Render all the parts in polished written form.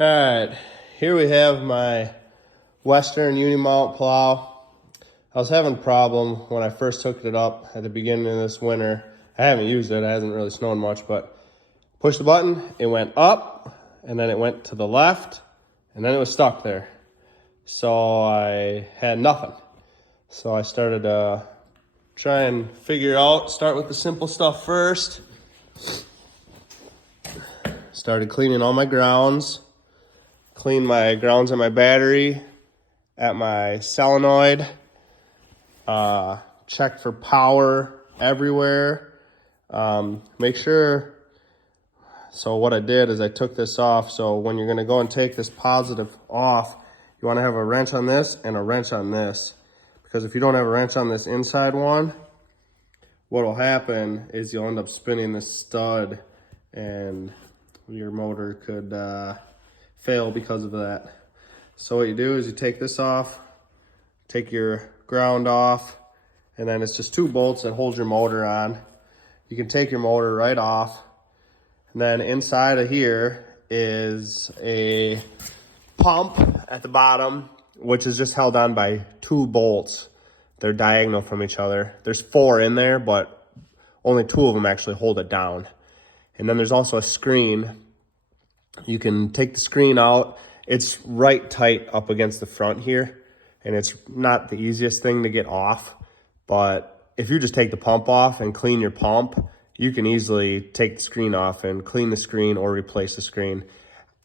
All right, here we have my Western Unimount plow. I was having a problem when I first hooked it up at the beginning of this winter. I haven't used it, it hasn't really snowed much, but pushed the button, it went up, and then it went to the left, and then it was stuck there. So I had nothing. So I started to try and start with the simple stuff first. Started cleaning all my grounds. Cleaned my grounds at my battery, at my solenoid. Checked for power everywhere. Make sure. So what I did is I took this off. So when you're going to go and take this positive off, you want to have a wrench on this and a wrench on this. Because if you don't have a wrench on this inside one, what will happen is you'll end up spinning this stud and your motor could fail because of that. So what you do is you take this off, take your ground off, and then it's just 2 bolts that hold your motor on. You can take your motor right off. And then inside of here is a pump at the bottom, which is just held on by 2 bolts. They're diagonal from each other. There's 4 in there, but only 2 of them actually hold it down. And then there's also a screen. You can take the screen out. It's right tight up against the front here, and it's not the easiest thing to get off. But if you just take the pump off and clean your pump, you can easily take the screen off and clean the screen or replace the screen.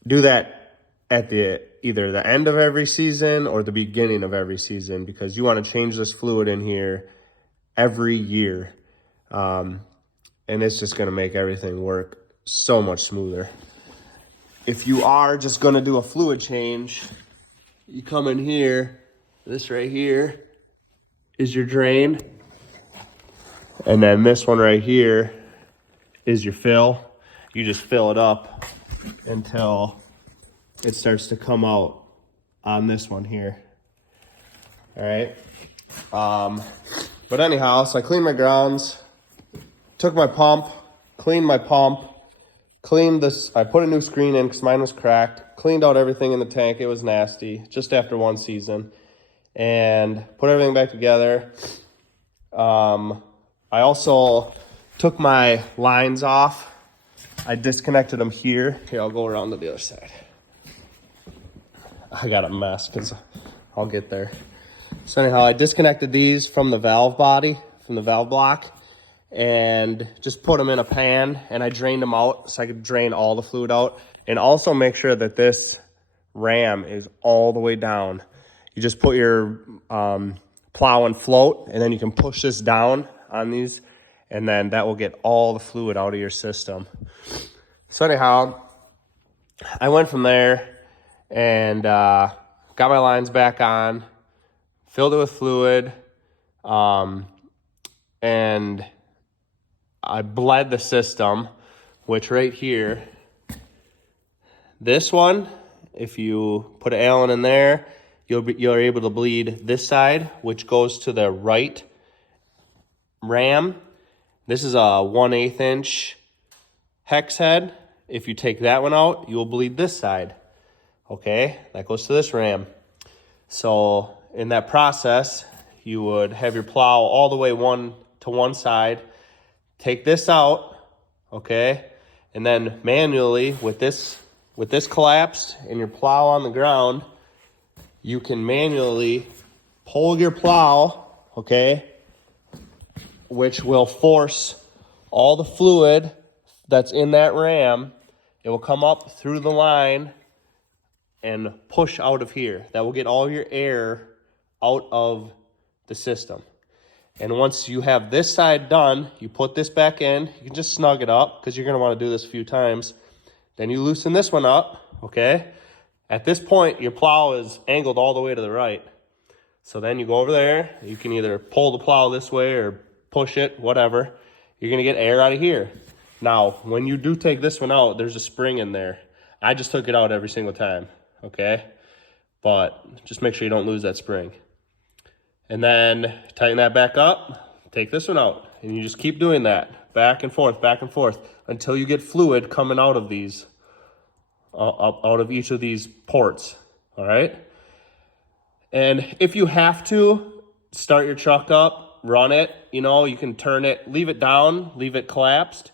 Do that at either the end of every season or the beginning of every season, because you want to change this fluid in here every year. And it's just going to make everything work so much smoother. If you are just going to do a fluid change, you come in here, this right here is your drain. And then this one right here is your fill. You just fill it up until it starts to come out on this one here. All right. But anyhow, so I cleaned my grounds, took my pump, cleaned my pump, cleaned this. I put a new screen in because mine was cracked, cleaned out everything in the tank. It was nasty just after 1 season, and put everything back together. I also took my lines off. I disconnected them here. Here, I'll go around to the other side. I got a mess because I'll get there. So anyhow, I disconnected these from the valve body, from the valve block, and just put them in a pan, and I drained them out so I could drain all the fluid out. And also make sure that this ram is all the way down. You just put your plow and float, and then you can push this down on these, and then that will get all the fluid out of your system. So anyhow, I went from there and got my lines back on, filled it with fluid, and I bled the system, which right here, this one, if you put an Allen in there, you're able to bleed this side, which goes to the right ram. This is a 1/8 inch hex head. If you take that one out, you'll bleed this side. Okay, that goes to this ram. So in that process, you would have your plow all the way to one side, take this out, okay, and then manually with this collapsed and your plow on the ground, you can manually pull your plow, okay, which will force all the fluid that's in that ram. It will come up through the line and push out of here. That will get all your air out of the system. And once you have this side done, you put this back in. You can just snug it up because you're going to want to do this a few times. Then you loosen this one up, okay? At this point, your plow is angled all the way to the right. So then you go over there. You can either pull the plow this way or push it, whatever. You're going to get air out of here. Now, when you do take this one out, there's a spring in there. I just took it out every single time, okay? But just make sure you don't lose that spring. And then tighten that back up, take this one out, and you just keep doing that back and forth until you get fluid coming out of these. out of each of these ports, all right? And if you have to, start your truck up, run it, you can turn it, leave it down, leave it collapsed,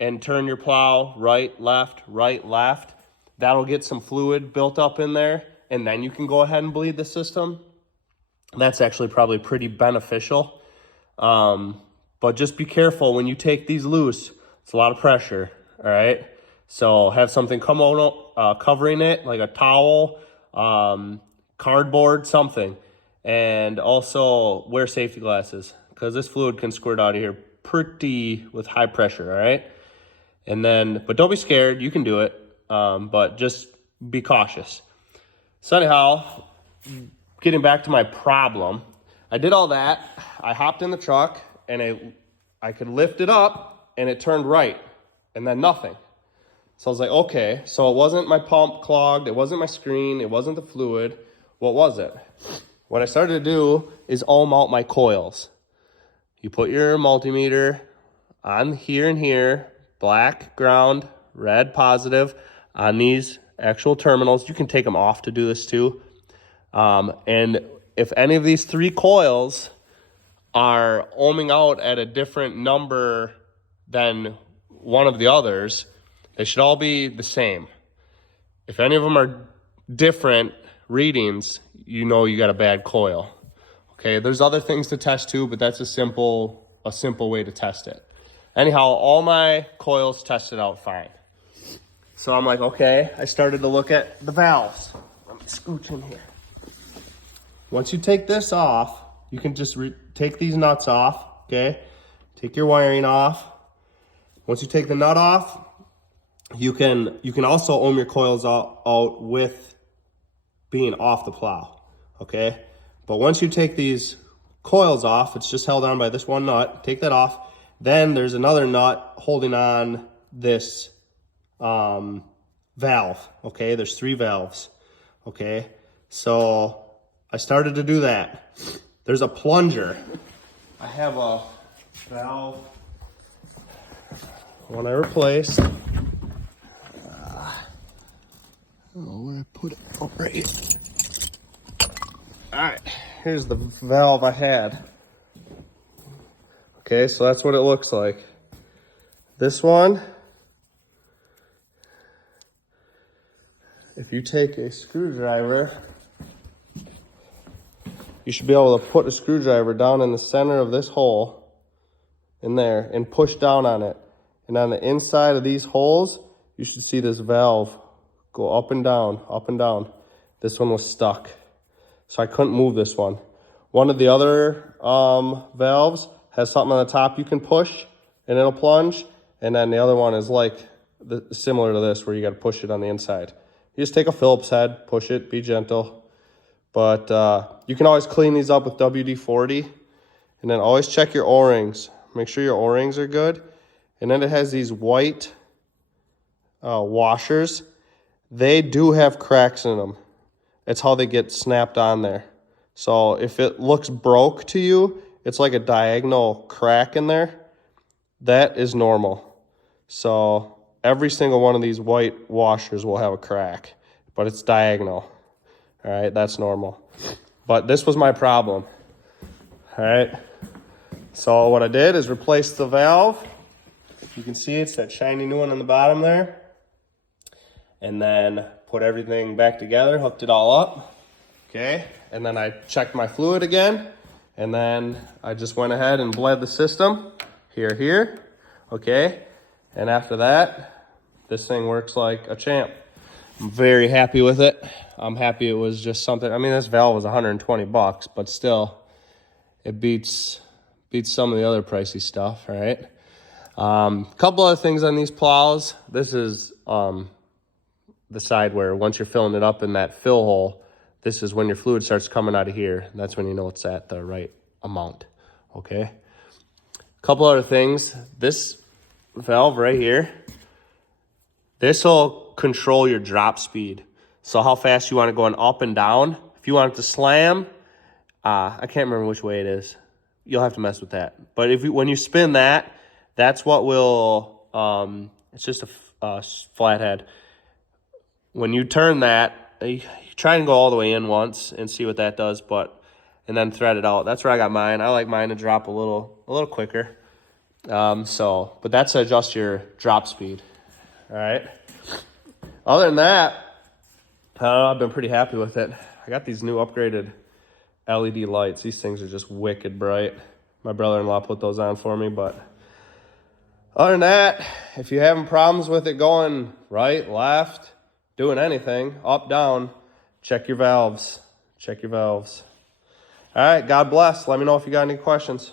and turn your plow right, left. That'll get some fluid built up in there, and then you can go ahead and bleed the system. That's actually probably pretty beneficial. But just be careful when you take these loose. It's a lot of pressure, all right? So have something come out, covering it, like a towel, cardboard, something. And also wear safety glasses, because this fluid can squirt out of here with high pressure, all right? And then, but don't be scared, you can do it, but just be cautious. So anyhow, getting back to my problem, I did all that. I hopped in the truck, and I could lift it up, and it turned right, and then nothing. So I was like, okay, so it wasn't my pump clogged, it wasn't my screen, it wasn't the fluid. What was it? What I started to do is mount my coils. You put your multimeter on here and here, black ground, red positive, on these actual terminals. You can take them off to do this too. And if any of these 3 coils are ohming out at a different number than one of the others, they should all be the same. If any of them are different readings, you got a bad coil. Okay, there's other things to test too, but that's a simple way to test it. Anyhow, all my coils tested out fine. So I'm like, okay, I started to look at the valves. Let me scooch in here. Once you take this off, you can just take these nuts off, okay? Take your wiring off. Once you take the nut off, you can also ohm your coils out with being off the plow, okay? But once you take these coils off, it's just held on by this one nut, take that off, then there's another nut holding on this valve, okay? There's 3 valves, okay? So I started to do that. There's a plunger. I have a valve, one I replaced. I don't know where I put it. Oh, right here. All right, here's the valve I had. Okay, so that's what it looks like. This one, if you take a screwdriver, you should be able to put a screwdriver down in the center of this hole in there and push down on it. And on the inside of these holes, you should see this valve go up and down, up and down. This one was stuck, so I couldn't move this one. One of the other valves has something on the top you can push and it'll plunge. And then the other one is like similar to this, where you got to push it on the inside. You just take a Phillips head, push it, be gentle. But you can always clean these up with WD-40. And then always check your O-rings. Make sure your O-rings are good. And then it has these white washers. They do have cracks in them. It's how they get snapped on there. So if it looks broke to you, it's like a diagonal crack in there. That is normal. So every single one of these white washers will have a crack, but it's diagonal. All right, that's normal. But this was my problem. All right. So what I did is replace the valve. You can see it's that shiny new one on the bottom there. And then put everything back together, hooked it all up. Okay, and then I checked my fluid again. And then I just went ahead and bled the system. Here. Okay, and after that, this thing works like a champ. I'm very happy with it. I'm happy it was just something. I mean, this valve was 120 bucks, but still, it beats some of the other pricey stuff, all right? Couple other things on these plows. This is the side where once you're filling it up in that fill hole, this is when your fluid starts coming out of here. That's when you know it's at the right amount, okay? Couple other things. This valve right here, this will control your drop speed. So how fast you want it going up and down. If you want it to slam, I can't remember which way it is. You'll have to mess with that. But when you spin that, that's what will, it's just a flathead. when you turn that, you try and go all the way in once and see what that does, and then thread it out. That's where I got mine. I like mine to drop a little quicker. But that's to adjust your drop speed. All right. Other than that, I've been pretty happy with it. I got these new upgraded LED lights. These things are just wicked bright. My brother-in-law put those on for me, but other than that, if you're having problems with it going right, left, doing anything, up, down, check your valves. Check your valves. All right, God bless. Let me know if you got any questions.